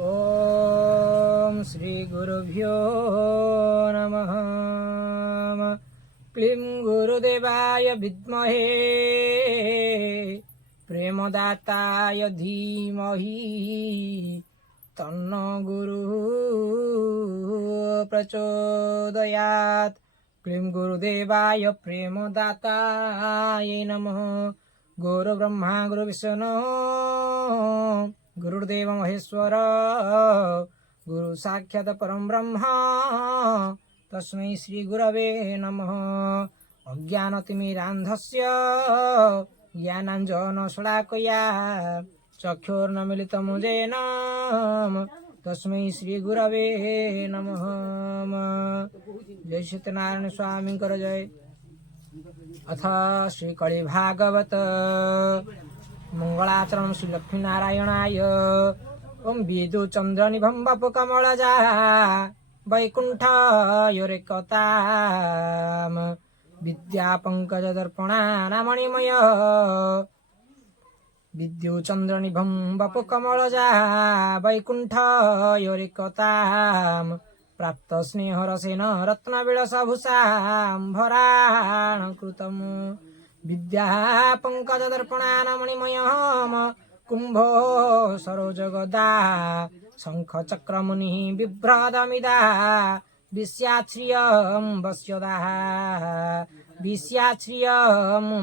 ओम श्री गुरुभ्यो नमः। क्लीं गुरुदेवाय विद्महे प्रेमदाताय धीमहि तन्नो गुरुः प्रचोदयात्। क्लीं गुरुदेवाय प्रेमदाताय नमः। गुरु ब्रह्मा गुरु विष्णु गुरुदेव महेश्वर गुरु साक्षात् परम ब्रह्म तस्मै श्री गुरवे नमः। अज्ञानतिमिरान्धस्य ज्ञानाञ्जनशलाकया चक्षुर्नमिलितं येन तस्मै श्री गुरवे नमः। जय सत्यनारायण स्वामी कर जय। अथ श्री कलि भागवत मंगलाचरण श्री लक्ष्मीनारायणाय। ओम विदु चंद्रनिभं बपु कमलजा वैकुंठयोरेकताम विद्या पंकज दर्पणानामणिमय। विद्यु चंद्रनिभं बपु कमलजा वैकुंठयोरेकताम प्राप्त स्नेहरसेन रत्नविलसभूषाम्भराण कृतम्। विद्या पंकज दर्पणानामणिमयम् कुंभो सरोजगदा शंख चक्रमुनि बिभ्रदमिदा विश्याश्रियं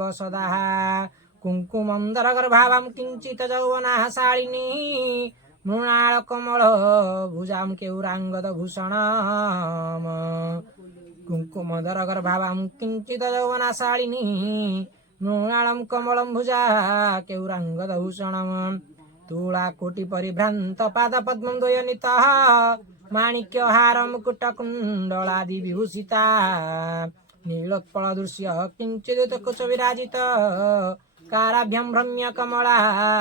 वसदा कुंकुमं दरगर्भावां किंचित यौवनाः शालिनी मृणाल कमल भुजां केयूरांगद भूषणम्। कुंकुमधर गर्भावां किंचित यौवना शालिनी मृणालं कमलं भुजा केयूरांगद भूषणम्। तुला कोटि परिभ्रांत पाद पद्मं द्वयनितः माणिक्यहार मुकुट कुंडलादि विभूषिता नीलोत्पल दृश्य किंचित कुच विराजित काराभ्यां भ्रम्य कमला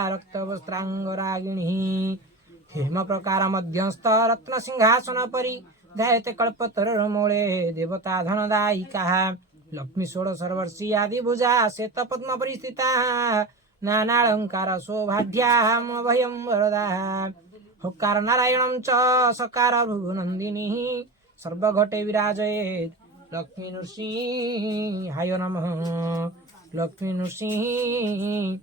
रक्तवस्त्रांगरागिणी हेम प्रकार मध्यस्थ रत्न सिंहासन परि ध्यायते कल्पतरुर्मूले देवता धनदायिका लक्ष्मी षोडशवर्षी आदि भुजा श्वेत पद्म परिस्थिता नानालंकार शोभाढ्याम भयं वरदा हुक्कार नारायणं च सकार भृगुनन्दिनी सर्वघटे विराजयेत् लक्ष्मी नृसिंहाय नमः। लक्ष्मी नृसिंहाय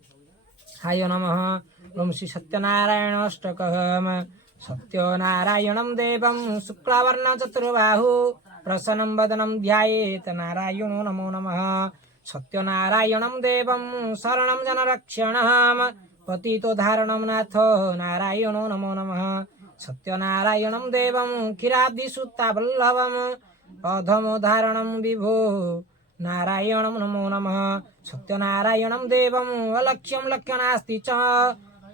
नमः। ओम श्री सत्यनारायण अष्टकम्। सत्यनारायणं देवं शुक्लवर्ण चतुर्बाहु प्रसन्नं वदनं ध्यायेत् नारायणो नमो नमः। सत्यनारायणं देवं शरणं जनरक्षणं पतितोद्धारणं नाथ नारायणो नमो नमः। सत्यनारायणं देवं क्षीराब्धिसुतावल्लभम् अधमोद्धारणं विभो नारायणं नमो नमः। सत्यनारायणं देवं अलक्ष्यं लक्ष्यनास्ति च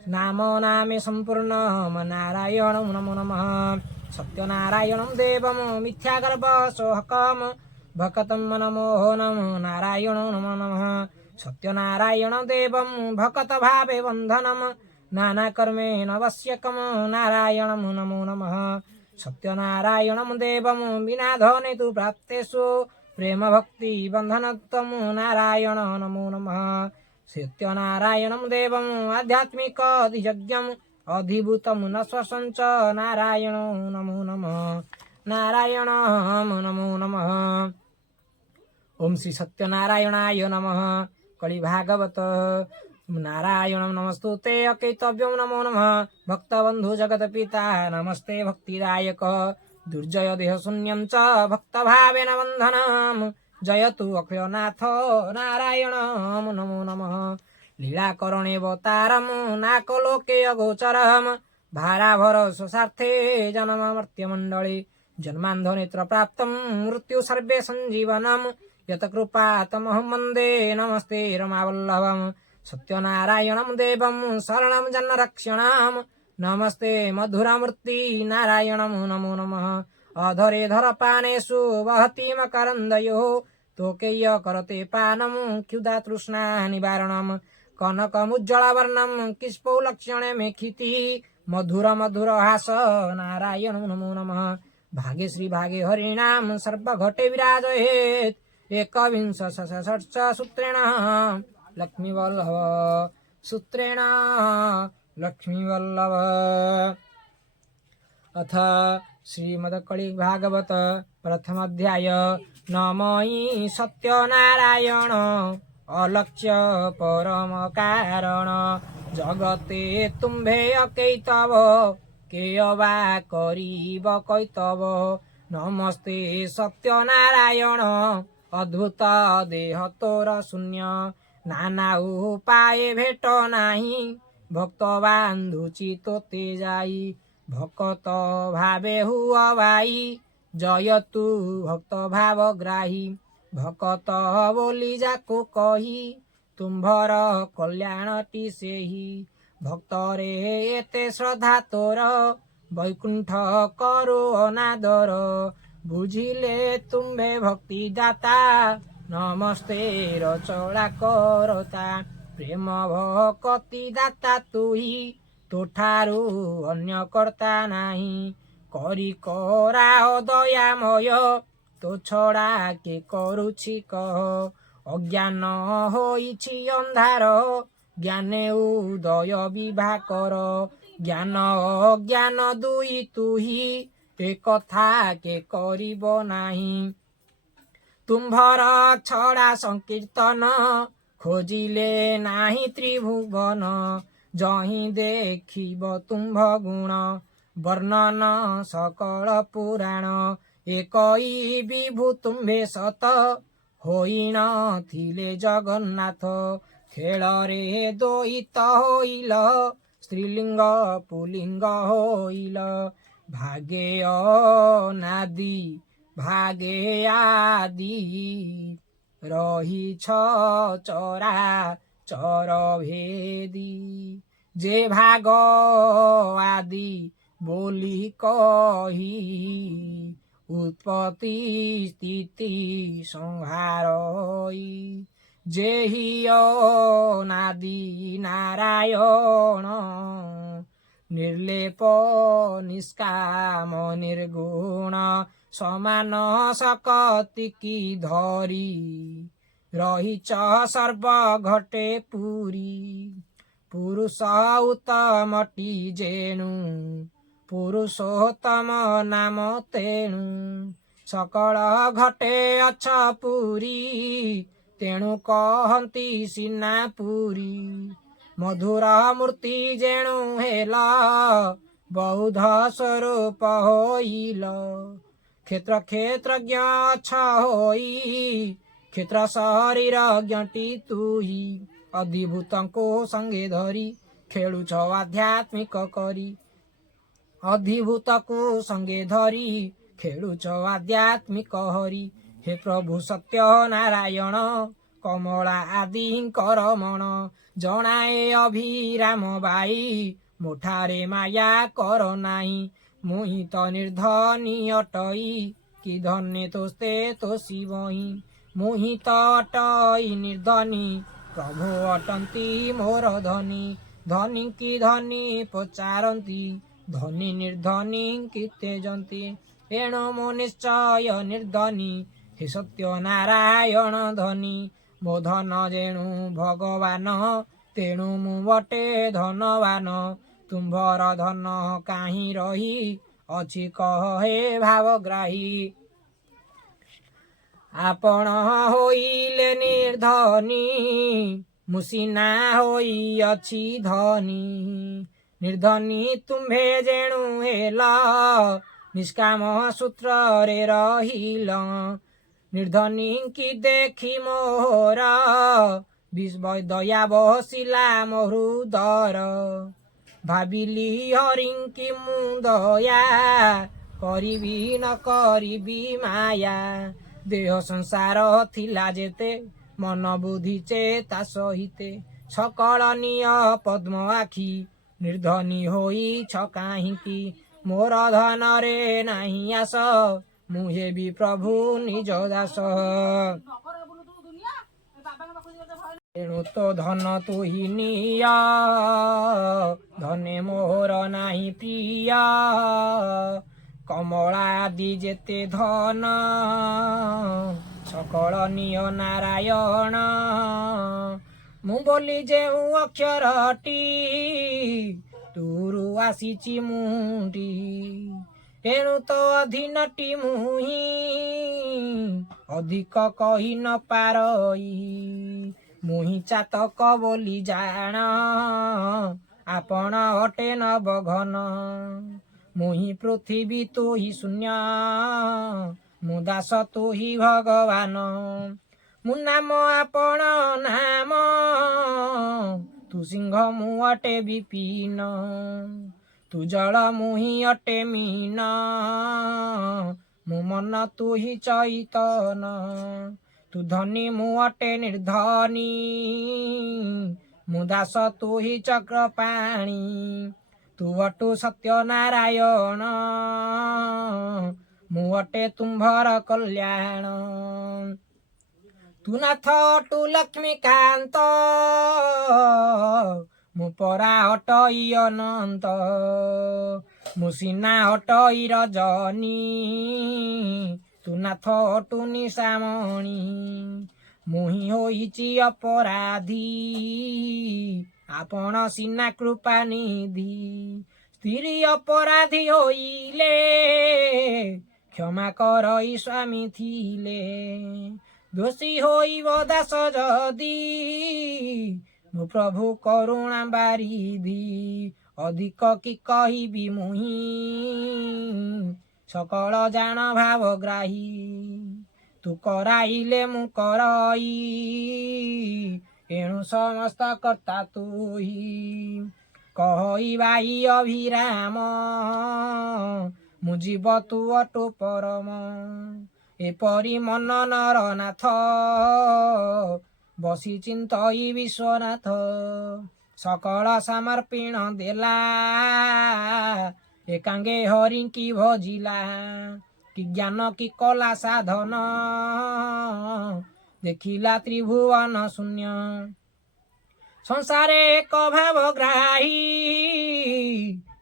नामो नामे सम्पूर्णं नारायणं नमो नमः। सत्यनारायणं देवं मिथ्यागर्भ सोहकं भकतं मनमोहनं नारायणो नमो नमः। सत्यनारायणं देवं भकत भावे बन्धनं नानाकर्मेण वश्यकं नारायणं नमो नमः। सत्यनारायणं देवं विना धने तु प्राप्तेषु प्रेम भक्ति बन्धनत्वं नारायण नमो नमः। सत्यनारायणं देवं आध्यात्मिक अधियज्ञं अधिभूतं न स्वसञ्च नारायण नमो नमः। नारायण नमो नमः। ओम श्री सत्यनारायणाय नमः। कलि भागवत नारायणं नमस्तुते अकेतव्यं नमो नमः। भक्तबन्धु जगत्पिता नमस्ते भक्तिदायक दुर्जय देह शून्यं च भक्तभावेन बन्धनं जयतु अक्षयनाथ नारायण नमो नमः। लीलाकरणेवतारं नाकलोके अगोचरं भाराभर स्वसार्थे जन्ममर्त्यमण्डले जन्मान्धनेत्र प्राप्तं मृत्यु सर्वे सञ्जीवनं यत्कृपा तमहं वन्दे नमस्ते रमावल्लभम्। सत्यनारायणं देवं शरणं जनरक्षणं नमस्ते मधुरमूर्ति नारायणं नमो नमः। अधरे धरपानेषु वहति मकरन्दयोः तोकेय करते पानं क्षुधा तृष्णा निवारणं कनकमुज्ज्वलवर्णं किष्पौ लक्षणे मेखिति मधुर मधुर हास नारायणं नमो नमः। भागे श्री भागे हरिणाम सर्वघटे विराजयेत् एकविंश सूत्रेण लक्ष्मीवल्लभ सूत्रेण लक्ष्मीवल्लभ। अथ श्रीमद्कलि भागवत प्रथम अध्याय नमयि सत्यनारायण अलक्ष्य परम कारण जगते तुम्भे अकैतव केयवा करीब कैतव नमस्ते सत्यनारायण अद्भुत देह तोर शून्य नाना उपाय भेट नाही भक्त बांधुची तोते जाई भक्त भावे हुआ भाई जयतु भक्त भावग्राही भक्त बोली जाको कही तुम्भर कल्याणटी सेही भक्तरे एते श्रद्धा तोर वैकुंठ करो अनादर बुझिले तुम्भे भक्ति दाता नमस्ते रचला करता प्रेम भक्ति दाता तुही तोठारु अन्य कर्ता नाही करी कराओ दयामय तो छड़ा के करुछि कह अज्ञान होइछि अंधार ज्ञाने उदय विभा कर ज्ञान अज्ञान दुई तुही ए कथा के करिब नाही तुम्भर छड़ा संकीर्तन खोजिले नाही त्रिभुवन जहि देखिब तुम्भ गुण वर्णन सकल पुराण एकई विभु तुम्भे सत होइन थिले जगन्नाथ खेଳରେ द्वैत होइल स्त्रीलिंग पुलिंग होइल भागे अनादि भागे आदि रहिछ चरा चर भेदी जे भाग आदि बोली कही उत्पत्ति स्थिति संहार जेहि अनादि नारायण निर्लेप निष्काम निर्गुण समान सकति की धरी रहिछ सर्व घटे पुरी पुरुष उत्तमटी जेणु पुरुषोत्तम नाम तेणु सकल घटे अछ पुरी तेणु कहन्ति सिना पुरी मधुर मूर्ति जेणु हेला बौद्ध स्वरूप होइल क्षेत्र क्षेत्रज्ञ अछ होई क्षेत्र शरीर ज्ञटी तुही अधिभूतको संगे धरी खेलुछ आध्यात्मिक करी अधिभूतको संगे धरी खेलुछ आध्यात्मिक हरि हे प्रभु सत्य नारायण कमला आदिଙ୍କର ମଣ ଜଣାଏ ଅଭିରାମ ବାଇ ମୋଠାରେ ମାୟା କର ନାହିଁ ମୁହିଁ ତ ନିର୍ଧନୀ ଅଟଇ କି ଧନ୍ୟ ତୋସ୍ତେ ତୋଷୀ ବହି ମୁହିଁ ତ ଅଟଇ ନିର୍ଧନୀ ପ୍ରଭୁ ଅଟନ୍ତି ମୋର ଧନୀ ଧନୀ କି ଧନୀ ପଚାରନ୍ତି ଧନୀ ନିର୍ଧନୀ କି ତେଜନ୍ତି ଏଣୁ ମୁଁ ନିଶ୍ଚୟ ନିର୍ଧନୀ हे सत्य नारायण धनी मो धन जेणु भगवान तेणु मु बटे धनवान तुम्भर धन काहीं रही अछि कह हे भावग्राही आपण होइले निर्धनी मुसिना होई अछि धनी निर्धनी तुम्भे जेणु हेला निष्काम सूत्र रे रहिल निर्धनी की देखी मोहरा विश्व दया बसिला मरुदर भाविली हरिंकी मु दया करिबी न करिबी माया देह संसार थिला जेते मन बुद्धि चेता सहिते सकल निय पद्म आखि निर्धनी होई छ काहिंकी मोर धन रे नाही आस मुहे भी प्रभु निज दास तेणु तो धन तुही निया धने मोहर नाही प्रिया कमला आदि जेते धन सकल निय नारायण मु बोली जेउ अक्षरटी ତୁରୁ ଆସିଛି ମୁଣ୍ଡି ଏଣୁ ତ ଅଧୀନଟି ମୁହିଁ ଅଧିକ କହି ନ ପାରଇ ମୁହିଁ ଚାତକ ବୋଲି ଜାଣ ଆପଣ ଅଟେ ନବଘନ ମୁହିଁ ପୃଥିବୀ ତୁ ହି ଶୂନ୍ୟ ମୁଁ ଦାସ ତୁ ହି ଭଗବାନ ମୁଁ ନାମ ଆପଣ ନାମ ତୁ ସିଂହ ମୁଁ ଅଟେ ବିପିନ ତୁ ଜଳ ମୁଁ ହିଁ ଅଟେ ମୀନ ମୁଁ ମନ ତୁ ହି ଚୈତନ ତୁ ଧନୀ ମୁଁ ଅଟେ ନିର୍ଧନୀ ମୁଁ ଦାସ ତୁ ହି ଚକ୍ରପାଣି ତୁ ଅଟୁ ସତ୍ୟନାରାୟଣ ମୁଁ ଅଟେ ତୁମ୍ଭର କଲ୍ୟାଣ ତୁ ନାଥ ଅଟୁ ଲକ୍ଷ୍ମୀକାନ୍ତ ମୁଁ ପରା ଅଟଇ ଅନନ୍ତ ମୁଁ ସିନା ଅଟଇ ରଜନୀ ତୁ ନାଥ ଅଟୁ ନିଶାମଣି ମୁଁ ହିଁ ହୋଇଛି ଅପରାଧୀ ଆପଣ ସିନା କୃପା ନିଧି ସ୍ତ୍ରୀ ଅପରାଧୀ ହୋଇଲେ କ୍ଷମା କରଇ ସ୍ୱାମୀ ଥିଲେ ଦୋଷୀ ହୋଇବ ଦାସ ଯଦି ମୋ ପ୍ରଭୁ କରୁଣା ବାରିଧି ଅଧିକ କି କହିବି ମୁହିଁ ସକଳ ଜାଣ ଭାବଗ୍ରାହୀ ତୁ କରାଇଲେ ମୁଁ କରଇ ଏଣୁ ସମସ୍ତ କର୍ତ୍ତା ତୁହି କହିବାଇ ଅଭିରାମ ମୁଁ ଜୀବ ତୁ ଅଟୁ ପରମ ଏପରି ମନ ନରନାଥ ବସି ଚିନ୍ତଇ ବିଶ୍ୱନାଥ ସକଳ ସମର୍ପଣ ଦେଲା ଏକାଙ୍ଗେ ହରିଙ୍କି ଭଜିଲା କି ଜ୍ଞାନ କି କଲା ସାଧନ ଦେଖିଲା ତ୍ରିଭୁବନ ଶୂନ୍ୟ ସଂସାରେ ଏକ ଭାବଗ୍ରାହୀ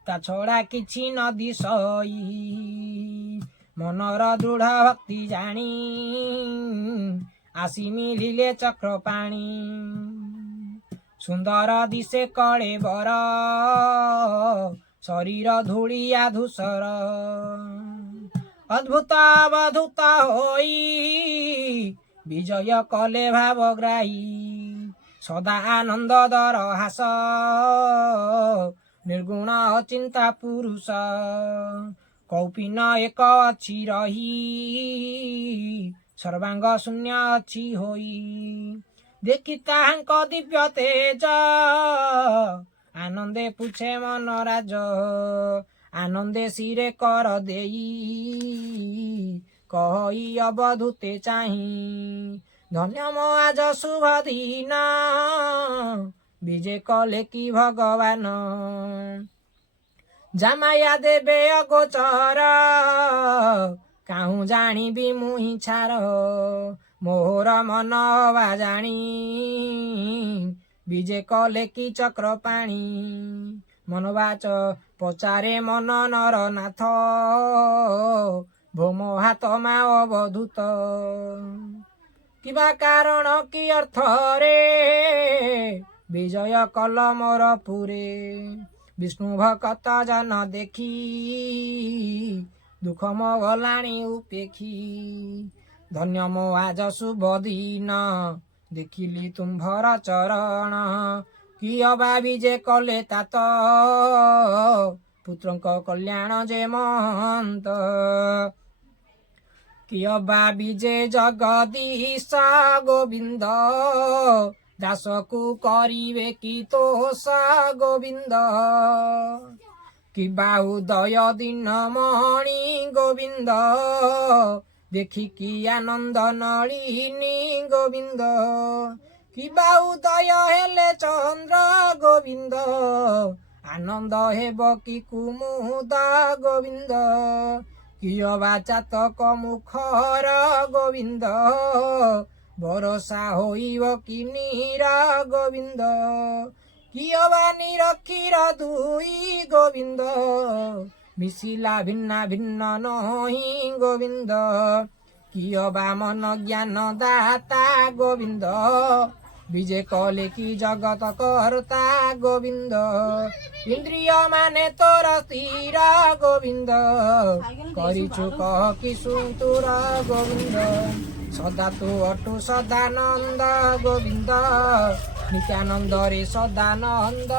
ତା ଛଡ଼ା କିଛି ନ ଦିଶଇ ମନର ଦୃଢ଼ ଭକ୍ତି ଜାଣି ଆସି ମିଳିଲେ ଚକ୍ରପାଣି ସୁନ୍ଦର ଦିଶେ କଳେ ବର ଶରୀର ଧୂଳିଆ ଧୂସର ଅଦ୍ଭୁତ ଅବଧୂତ ହୋଇ ବିଜୟ କଲେ ଭାବଗ୍ରାହୀ ସଦା ଆନନ୍ଦ ଦର ହାସ ନିର୍ଗୁଣ ଅଚିନ୍ତା ପୁରୁଷ କୌପିନ ଏକ ଅଛି ରହି ସର୍ବାଙ୍ଗ ଶୂନ୍ୟ ଅଛି ହୋଇ ଦେଖି ତାହାଙ୍କ ଦିବ୍ୟ ତେଜ ଆନନ୍ଦେ ପୁଛେ ମନ ରାଜ ଆନନ୍ଦେ ଶିରେ କର ଦେଇ କହି ଅବଧୂତେ ଚାହିଁ ଧନ୍ୟ ମୋ ଆଜ ଶୁଭ ଦିନ ବିଜେ କଲେ କି ଭଗବାନ ଜାମାୟା ଦେବେ ଅଗୋଚର କାହୁଁ ଜାଣିବି ମୁହିଁ ଛାର ମୋହର ମନ ବା ଜାଣି ବିଜେ କଲେ କି ଚକ୍ରପାଣି ମନବାଚ ପଚାରେ ମନ ନରନାଥ ଭୋମ ହାତ ମା ଅବଧୂତ କିବା କାରଣ କି ଅର୍ଥରେ ବିଜୟ କଲ ମୋର ପୁରେ ବିଷ୍ଣୁ ଭକତ ଜନ ଦେଖି ଦୁଃଖ ମୋ ଗଲାଣି ଉପେକ୍ଷୀ ଧନ୍ୟ ମୋ ଆଜ ଶୁଭ ଦିନ ଦେଖିଲି ତୁମ୍ଭର ଚରଣ କି ଅବା ବିଜେ କଲେ ତାତ ପୁତ୍ରଙ୍କ କଲ୍ୟାଣ ଯେ ମହନ୍ତ କି ଅବା ବିଜେ ଜଗଦୀଶ ଗୋବିନ୍ଦ ଦାସକୁ କରିବେ କି ତୋଷ ଗୋବିନ୍ଦ କିବା ଉଦୟ ଦିନ ମଣି ଗୋବିନ୍ଦ ଦେଖିକି ଆନନ୍ଦ ନଳିନୀ ଗୋବିନ୍ଦ କିବା ଉଦୟ ହେଲେ ଚନ୍ଦ୍ର ଗୋବିନ୍ଦ ଆନନ୍ଦ ହେବ କି କୁମୁଦ ଗୋବିନ୍ଦ କିୟବା ଚାତକ ମୁଖର ଗୋବିନ୍ଦ ଭରସା ହୋଇବ କି ନୀର ଗୋବିନ୍ଦ କିୟବା ନିରକ୍ଷୀର ଦୁଇ ଗୋବିନ୍ଦ ମିଶିଲା ଭିନ୍ନ ଭିନ୍ନ ନହିଁ ଗୋବିନ୍ଦ କିୟବା ମନ ଜ୍ଞାନ ଦାତା ଗୋବିନ୍ଦ विजय कले कि जगत कर्ता गोविंद इंद्रिय माने तोर स्थिर गोविंद करिछु कह कि सुन तोर गोविंद सदा तू अटु सदानंद गोविंद नित्यानंद रे सदानंद।